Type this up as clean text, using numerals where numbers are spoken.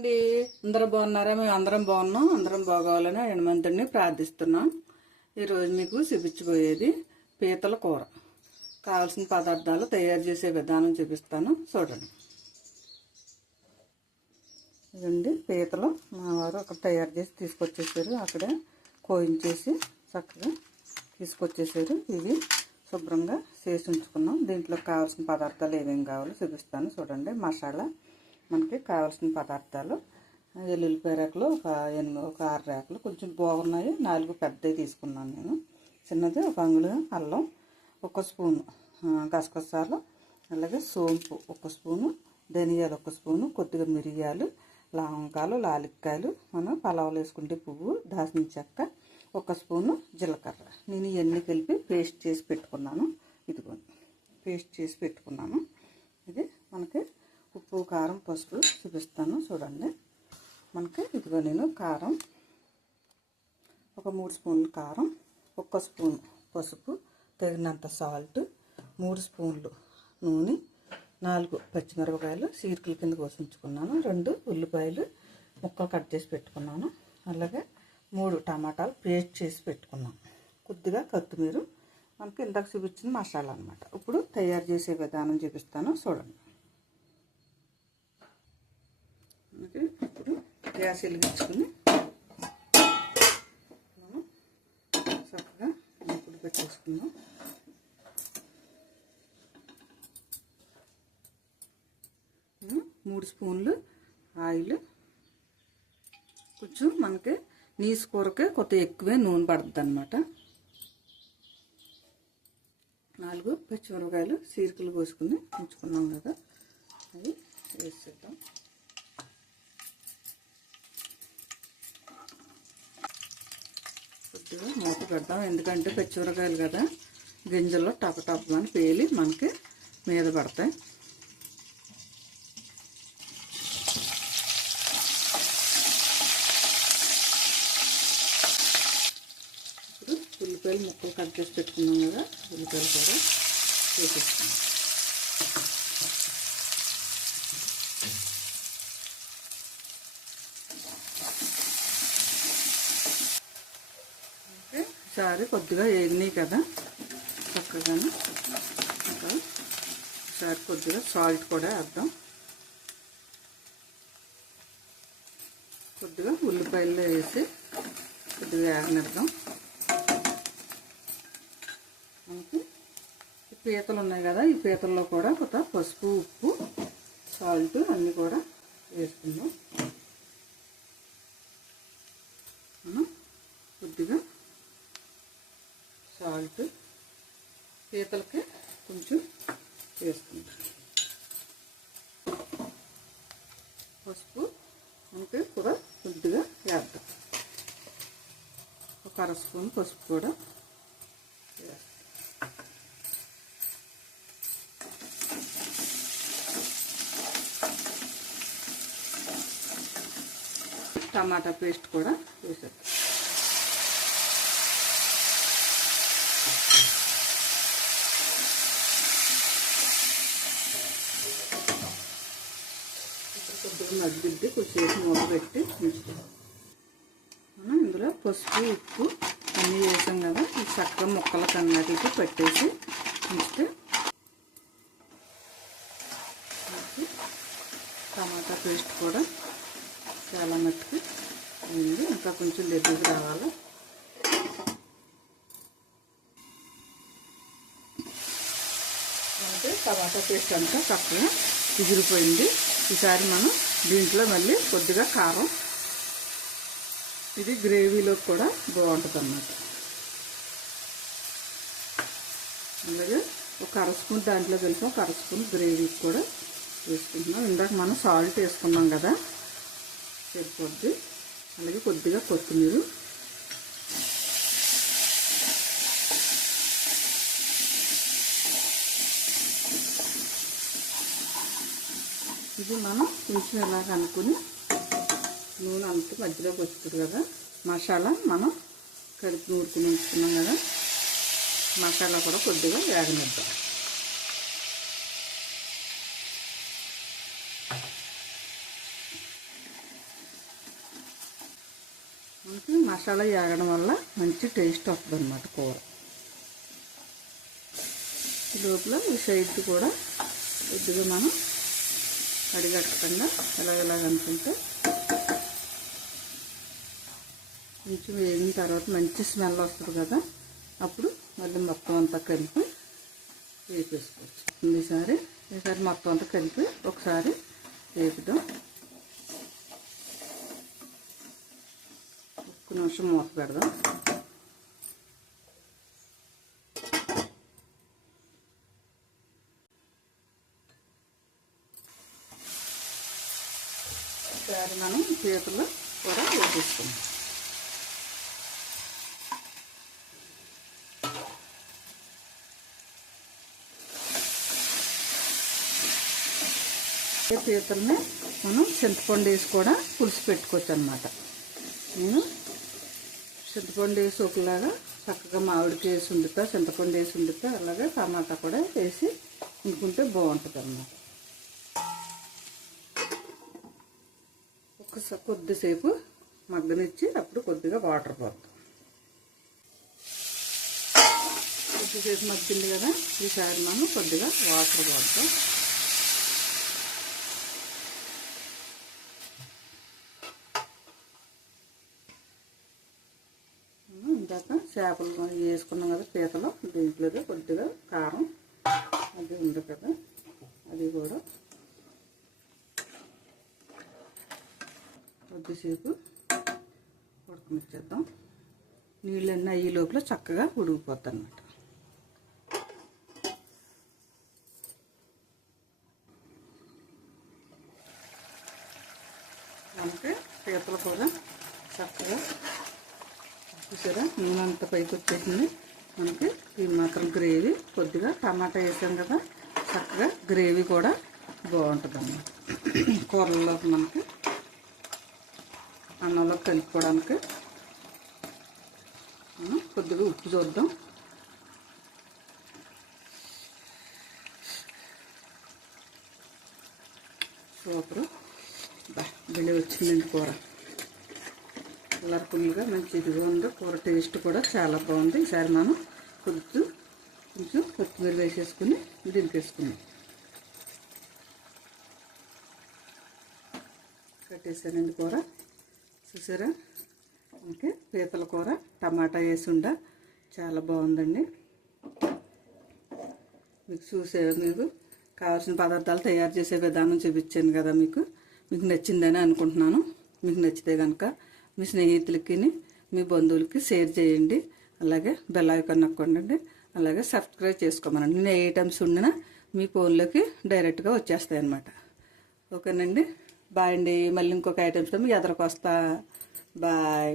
అండి అందరూ బాగున్నారా? మేము అందరం బాగున్నాం. అందరం బాగోవాలని హనుమంతుడిని ప్రార్థిస్తున్నాం. ఈరోజు మీకు చూపించబోయేది పీతల కూర. కావాల్సిన పదార్థాలు తయారు చేసే విధానం చూపిస్తాను, చూడండి. ఇదండి పీతలు. మా వారు అక్కడ తయారు చేసి తీసుకొచ్చేసారు. అక్కడ కోయించేసి చక్కగా తీసుకొచ్చేసారు. ఇవి శుభ్రంగా చేసి ఉంచుకున్నాం. దీంట్లో కావాల్సిన పదార్థాలు ఏమేమి కావాలో చూపిస్తాను, చూడండి. మసాలా, మనకి కావాల్సిన పదార్థాలు వెల్లుల్లిపాయ రేకలు ఒక 6 రేకలు, కొంచెం బాగున్నాయి. 4 పెద్దవి తీసుకున్నాను నేను. చిన్నది ఒక అంగుళం అల్లం, 1 స్పూను గసగసాలు, అలాగే సోంపు 1 స్పూను, ధనియాలు 1 స్పూను, కొద్దిగా మిరియాలు, లవంగాలు, లాలిక్కాయలు, మనం పలావులు వేసుకుంటే పువ్వు, దాల్చిన చెక్క, 1 స్పూను జీలకర్ర. నేను ఇవన్నీ కలిపి పేస్ట్ చేసి పెట్టుకున్నాను. ఇదిగోండి పేస్ట్ చేసి పెట్టుకున్నాను. ఇది మనకి ఉప్పు, కారం, పసుపు చూపిస్తాను, చూడండి. మనకి ఇదిగో నేను కారం ఒక 3 స్పూన్లు కారం, 1 స్పూన్ పసుపు, తగినంత సాల్ట్, 3 స్పూన్లు నూనె, 4 పచ్చిమిరపకాయలు చీరికల కింద కోసి ఉంచుకున్నాను, 2 ఉల్లిపాయలు ముక్కలు కట్ చేసి పెట్టుకున్నాను, అలాగే 3 టమాటాలు పేస్ట్ చేసి పెట్టుకున్నాను, కొద్దిగా కొత్తిమీర, మనకి ఇందాక చూపించిన మసాలా అన్నమాట. ఇప్పుడు తయారు చేసే విధానం చూపిస్తాను, చూడండి. ఇప్పుడు గ్యాస్ వెలిగించుకుని మనం చక్కగా ఇప్పుడు పెట్టేసుకుందాం. మూడు స్పూన్లు ఆయిల్, కొంచెం మనకి నీసు కూరకే కొద్దిగా ఎక్కువే నూనె పడుతుంది అన్నమాట. 4 పచ్చిమిరపకాయలు చీరికలు కోసుకుని ఉంచుకున్నాం కదా, అవి వేసేద్దాం. కొద్దిగా మూత పెడదాం, ఎందుకంటే పచ్చిమిరకాయలు కదా, గింజల్లో టప టపని పేలి మనకి మీద పడతాయి. ఇప్పుడు ఉల్లిపాయలు ముక్కలు కట్ చేసి పెట్టుకున్నాం కదా, ఉల్లిపాయలు కూడా వేసేస్తున్నాం. ఒకసారి కొద్దిగా వేగినాయి కదా చక్కగాను, ఒకసారి కొద్దిగా సాల్ట్ కూడా వేద్దాం. కొద్దిగా ఉల్లిపాయలు వేసి కొద్దిగా వేగనిద్దాం. మనకి పీతలు ఉన్నాయి కదా, ఈ పీతల్లో కూడా కొంత పసుపు, ఉప్పు, సాల్ట్ అన్నీ కూడా వేసుకుందాం. మనం కొద్దిగా సాల్ట్ పీతలకి కొంచెం వేసుకుంటాం. పసుపు మనకి కూడా కొద్దిగా వేద్దాం, ఒక 1/2 స్పూన్ పసుపు కూడా వేస్తాం. టమాటా పేస్ట్ కూడా వేసేద్దాం. కొద్దిగా మగ్గిద్ది, కొద్దిసేపు మూత పెట్టి ఉంచుతాం. మనం ఇందులో పసుపు, ఉప్పు అన్నీ వేసాం కదా, ఈ చక్కగా ముక్కల కన్నటికి పెట్టేసి ఉంచితే టమాటా పేస్ట్ కూడా చాలా మట్టుకు అయింది. ఇంకా కొంచెం దగ్గరికి రావాలి. అంటే టమాటా పేస్ట్ అంతా చక్కగా ఎగిరిపోయింది. ఈసారి మనం దీంట్లో మళ్ళీ కొద్దిగా కారం, ఇది గ్రేవీలో కూడా బాగుంటుంది అన్నమాట. అలాగే ఒక 1/2 స్పూన్ దాంట్లో కలిపి 1 1/2 స్పూన్ గ్రేవీకి కూడా వేసుకుంటున్నాం. ఇందాక మనం సాల్ట్ వేసుకున్నాం కదా, సరిపోద్ది. అలాగే కొద్దిగా కొత్తిమీర, ఇది మనం కొంచెం ఇలాగ అనుకుని నూనె అంతా మధ్యలోకి వస్తుంది కదా, మసాలా మనం కలిపి నూరుకుని ఉంచుకున్నాం కదా, మసాలా కూడా కొద్దిగా వేగనిద్దాం. మనకి మసాలా వేగడం వల్ల మంచి టేస్ట్ వస్తుంది అన్నమాట కూర. ఈ లోపల ఈ సైడ్ కూడా కొద్దిగా మనం అడిగట్టకుండా ఇలాగ అనుకుంటే కొంచెం వేగిన తర్వాత మంచి స్మెల్ వస్తుంది కదా, అప్పుడు మళ్ళీ మొత్తం అంతా కలిపి వేపేసుకోవచ్చు. ఈసారి మొత్తం అంతా కలిపి ఒకసారి వేపుదాం. ఒక్క నిమిషం మూత పెడదాం. ఒకసారి మనం పీతలు కూడా వేసేసుకుందాం. పీతల్ని మనం చింతపండు వేసి కూడా పులుసు పెట్టుకోవచ్చు అన్నమాట. నేను చింతపండు వేసి ఒకలాగా చక్కగా మామిడికి వేసి వండుతా, చింతపండు వేసి వండుతా, అలాగే టమాటా కూడా వేసి వండుకుంటే బాగుంటుంది అన్నమాట. కొద్దిసేపు మగ్గనిచ్చి అప్పుడు కొద్దిగా వాటర్ పోతాం. కొద్దిసేపు మగ్గింది కదా, ఈసారి మనం కొద్దిగా వాటర్ పోతాం. ఇందాక చేపలు వేసుకున్నాం కదా పీతలు, దీంట్లో కొద్దిగా కారం అది ఉంది కదా, అది కూడా కొద్దిసేపు ఉడకనిచ్చేద్దాం. నీళ్ళన్నీ అయ్యే లోపల చక్కగా ఉడికిపోద్ది అన్నమాట. మనకి పీతలు కూడా చక్కగా చూసారా, నూనె అంతా పైకి వచ్చేసింది. మనకి ఈ మాత్రం గ్రేవీ, కొద్దిగా టమాటా వేసాం కదా, చక్కగా గ్రేవీ కూడా బాగుంటుంది అన్నమాట. కూరల్లో మనకి అన్నంలో కలుపుకోవడానికి కొద్దిగా ఉప్పు చూద్దాం. సూపర్, భలే వచ్చిందండి కూర. కలర్ఫుల్గా మంచి ఇదిగా ఉంది కూర. టేస్ట్ కూడా చాలా బాగుంది. ఈసారి మనం కొంచెం కొత్తిమీర వేసేసుకుని దింపేసుకున్నాం. కట్టేసానండి కూర. చూసారా, ఓకే, పీతల కూర టమాటా వేసి ఉండా చాలా బాగుందండి. మీకు కావాల్సిన పదార్థాలు తయారు చేసే విధానం చూపించాను కదా, మీకు నచ్చిందని అనుకుంటున్నాను. మీకు నచ్చితే కనుక మీ స్నేహితులకి మీ బంధువులకి షేర్ చేయండి. అలాగే బెల్ ఐకాన్ నొక్కండి. అలాగే సబ్స్క్రైబ్ చేసుకోమనండి. నేను ఏ ఐటమ్స్ ఉండినా మీ ఫోన్లోకి డైరెక్ట్గా వచ్చేస్తాయి అన్నమాట. ఓకేనండి, బాయ్ అండి. మళ్ళీ ఇంకొక ఐటమ్స్తో మీ ఎదురుకు వస్తా. బాయ్.